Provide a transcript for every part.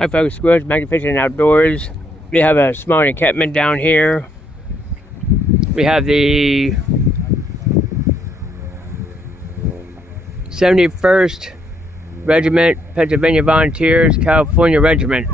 Hi folks, Squirrel, Magic Fishing Outdoors. We have a small encampment down here. We have the 71st Regiment, Pennsylvania Volunteers, California Regiment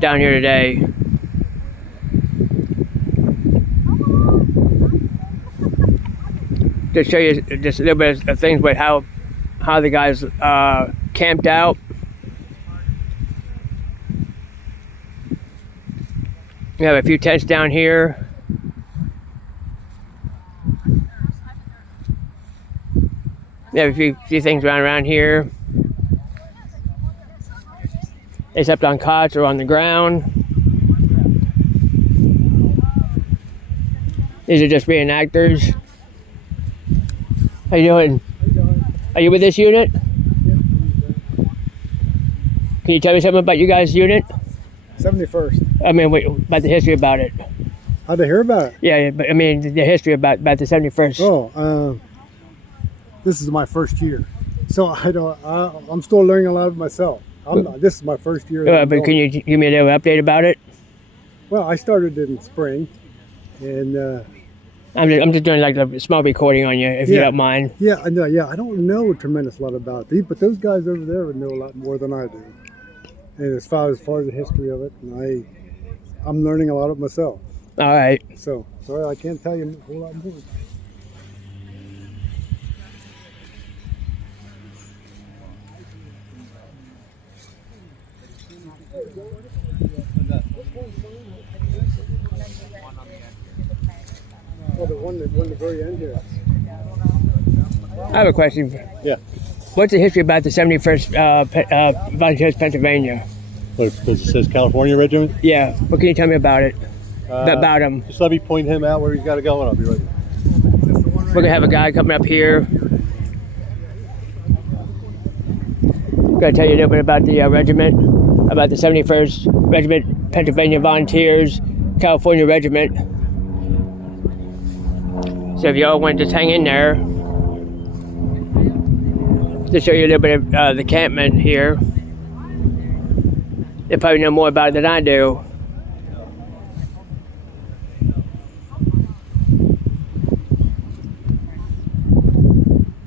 down here today. To show you just a little bit of things with how the guys camped out. We have a few tents down here. We have a few things around here. They slept on cots or on the ground. These are just reenactors. How you doing? Are you with this unit? Can you tell me something about you guys' unit? 71st. I mean, wait, about the history about it. How'd they hear about it? Yeah, but I mean the history about the 71st. Oh, this is my first year, so I'm still learning a lot of myself. This is my first year. But can you give me a little update about it? Well, I started in spring, and I'm just doing like a small recording on you, if you don't mind. Yeah, I know. Yeah, I don't know a tremendous lot about it, but those guys over there would know a lot more than I do. And as far as the history of it, and I'm learning a lot of it myself. All right. So sorry, I can't tell you a whole lot more. Oh, the one at the very end here. I have a question. Yeah. What's the history about the 71st Volunteers, Pennsylvania? Because it says California Regiment? Yeah. What can you tell me about it? About them? Just let me point him out where he's got to go and I'll be ready. We're going to have a guy coming up here. Going to tell you a little bit about the regiment, about the 71st Regiment, Pennsylvania Volunteers, California Regiment. So if y'all want to just hang in there, to show you a little bit of the campment here. They probably know more about it than I do.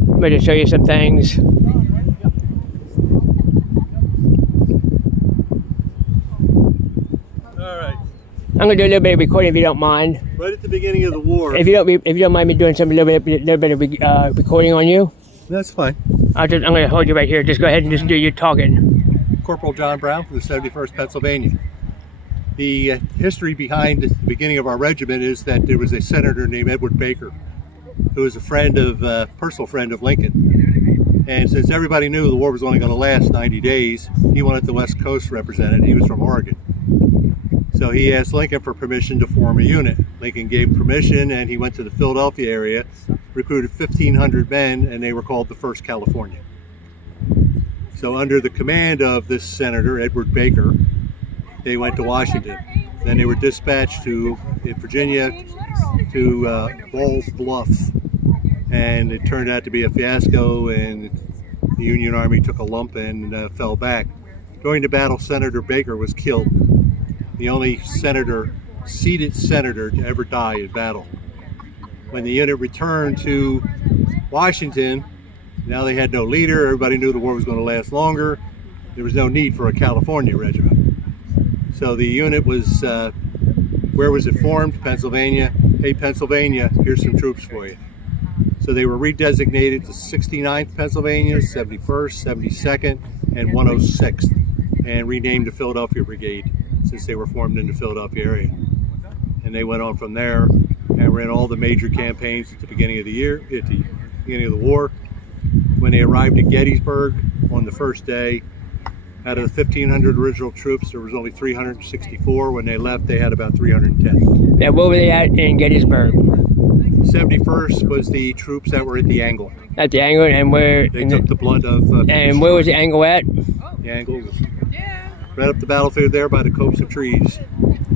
I'm going to show you some things. I'm gonna do a little bit of recording if you don't mind. Right at the beginning of the war. If you don't mind me doing a little bit of recording on you. That's fine. I'm gonna hold you right here. Just go ahead and just do your talking. Corporal John Brown from the 71st Pennsylvania. The history behind the beginning of our regiment is that there was a senator named Edward Baker, who was a personal friend of Lincoln. And since everybody knew the war was only going to last 90 days, he wanted the West Coast represented. He was from Oregon. So he asked Lincoln for permission to form a unit. Lincoln gave him permission, and he went to the Philadelphia area, recruited 1,500 men, and they were called the 1st California. So under the command of this senator, Edward Baker, they went to Washington. Then they were dispatched to Virginia, to Ball's Bluff, and it turned out to be a fiasco, and the Union Army took a lump and fell back. During the battle, Senator Baker was killed. The only seated senator to ever die in battle. When the unit returned to Washington, now they had no leader. Everybody knew the war was going to last longer. There was no need for a California regiment. So the unit was, where was it formed? Pennsylvania. Hey, Pennsylvania, here's some troops for you. So they were redesignated to 69th Pennsylvania, 71st, 72nd, and 106th, and renamed the Philadelphia Brigade, since they were formed in the Philadelphia area. And they went on from there and ran all the major campaigns at the beginning of the year, at the beginning of the war. When they arrived at Gettysburg on the first day, out of the 1,500 original troops, there was only 364. When they left, they had about 310. Now, where were they at in Gettysburg? 71st was the troops that were at the angle. At the angle, and where? They took the blunt of... and where was the angle at? The angle was right up the battlefield there by the copse of trees.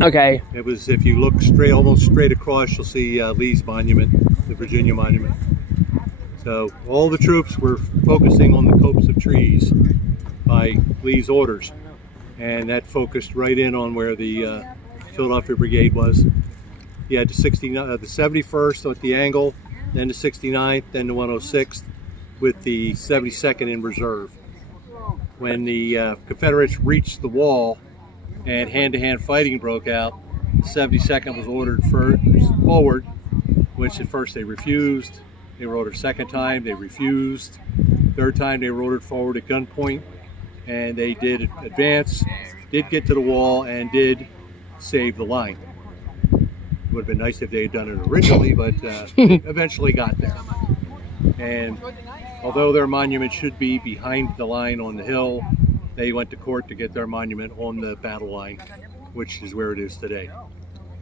Okay. It was, if you look straight, almost straight across, you'll see Lee's monument, the Virginia monument. So all the troops were focusing on the copse of trees by Lee's orders. and that focused right in on where the Philadelphia Brigade was. You had the 71st at the angle, then the 69th, then the 106th, with the 72nd in reserve. When the Confederates reached the wall and hand-to-hand fighting broke out, the 72nd was ordered forward, which at first they refused. They were ordered second time, they refused. Third time they were ordered forward at gunpoint, and they did advance, did get to the wall, and did save the line. It would have been nice if they had done it originally, but eventually got there. And although their monument should be behind the line on the hill, they went to court to get their monument on the battle line, which is where it is today.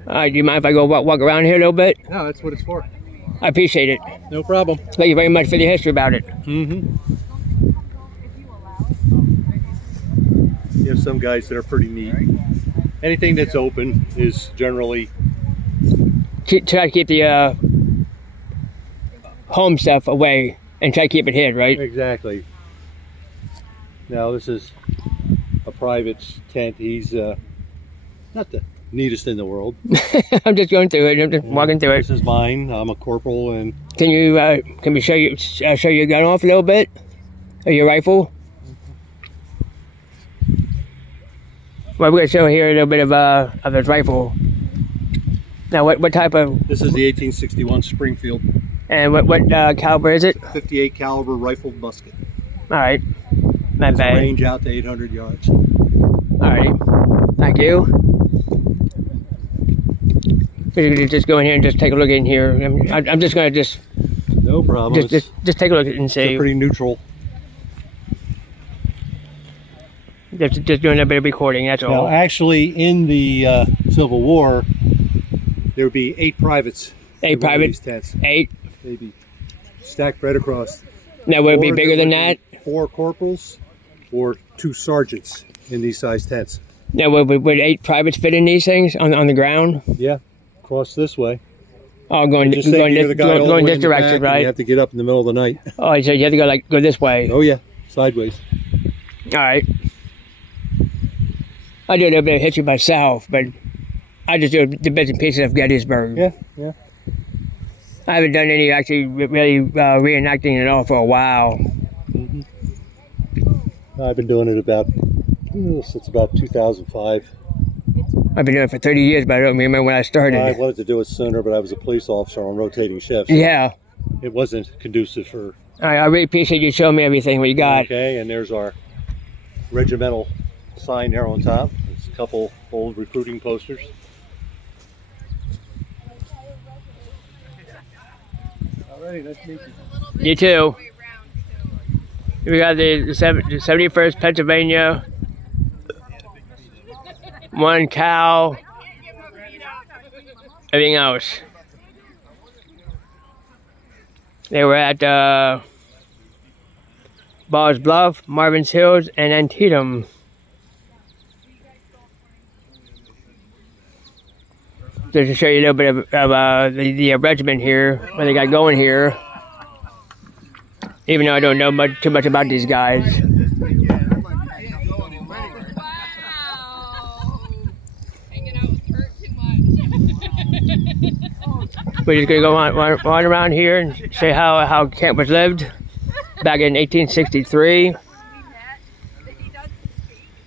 Do you mind if I go walk around here a little bit? No, that's what it's for. I appreciate it. No problem. Thank you very much for the history about it. Mm-hmm. You have some guys that are pretty neat. Anything that's open is generally... Try to keep the home stuff away and try to keep it hid, right? Exactly. Now this is a private tent. He's not the neatest in the world. I'm just going through it. I'm just walking through it. This is mine. I'm a corporal, and Can we show your gun off a little bit, or your rifle? Well, we're gonna show here a little bit of his rifle. Now, what type of? This is the 1861 Springfield. And what caliber is it? 58 caliber rifled musket. All right, not bad. Range out to 800 yards. All right, thank you. We're gonna just go in here and just take a look in here. I'm just gonna No problem. just take a look and see. It's pretty neutral. Just doing a bit of recording. That's Now, all. actually, in the Civil War, there would be 8 privates. 8 privates. These tents. 8. They'd be stacked right across. Now, would it be Or bigger there than would that? be 4 corporals or 2 sergeants in these size tents. Now, would 8 privates fit in these things on the ground? Yeah, cross this way. Oh, going Just say you're the guy all the going way this in the back, direction, and right? You have to get up in the middle of the night. Oh, so you have to go this way. Oh yeah, sideways. All right. I do a little bit of history myself, but I just do the bits and pieces of Gettysburg. Yeah. I haven't done any actually really reenacting at all for a while. I've been doing it since about 2005. I've been doing it for 30 years, but I don't remember when I started. I wanted to do it sooner, but I was a police officer on rotating shifts. Yeah. It wasn't conducive for... All right, I really appreciate you showing me everything what you got. Okay, and there's our regimental sign there on top. There's a couple old recruiting posters. Alrighty, nice to meet you. You too. We got the 71st Pennsylvania, 1 cow, everything else. They were at Ball's Bluff, Marvin's Hills, and Antietam. Just to show you a little bit of the regiment here, what they got going here. Even though I don't know too much about these guys. Wow. Hanging out with Kurt too much. We're just gonna go on around here and say how camp was lived back in 1863.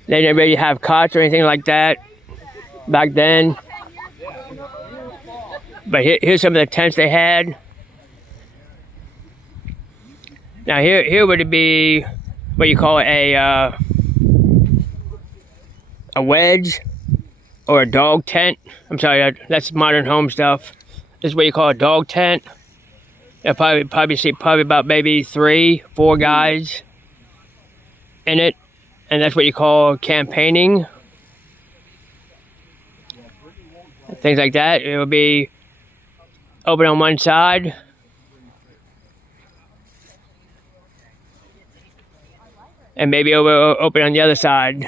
They didn't really have cots or anything like that back then. But here's some of the tents they had. Now here would it be what you call a wedge or a dog tent. I'm sorry, that's modern home stuff. This is what you call a dog tent. You'll probably see about maybe 3-4 guys in it, and that's what you call campaigning. Things like that. It will be open on one side. And maybe open on the other side.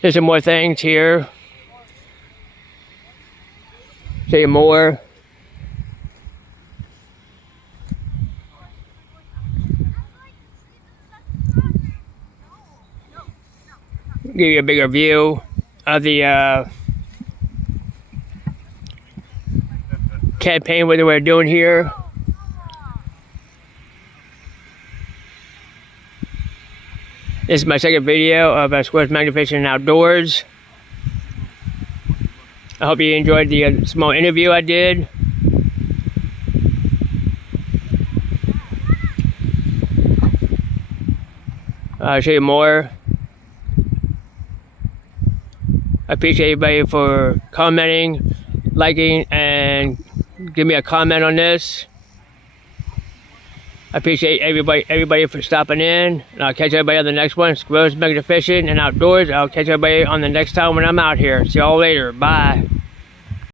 There's some more things here. Show you more. give you a bigger view of the campaign what we're doing here. This is my second video of Squirrel's Magnificent Outdoors. I hope you enjoyed the small interview I did. I'll show you more. I appreciate everybody for commenting, liking, and give me a comment on this. I appreciate everybody for stopping in. And I'll catch everybody on the next one. Squirrel's Magnificent and Outdoors. I'll catch everybody on the next time when I'm out here. See y'all later. Bye.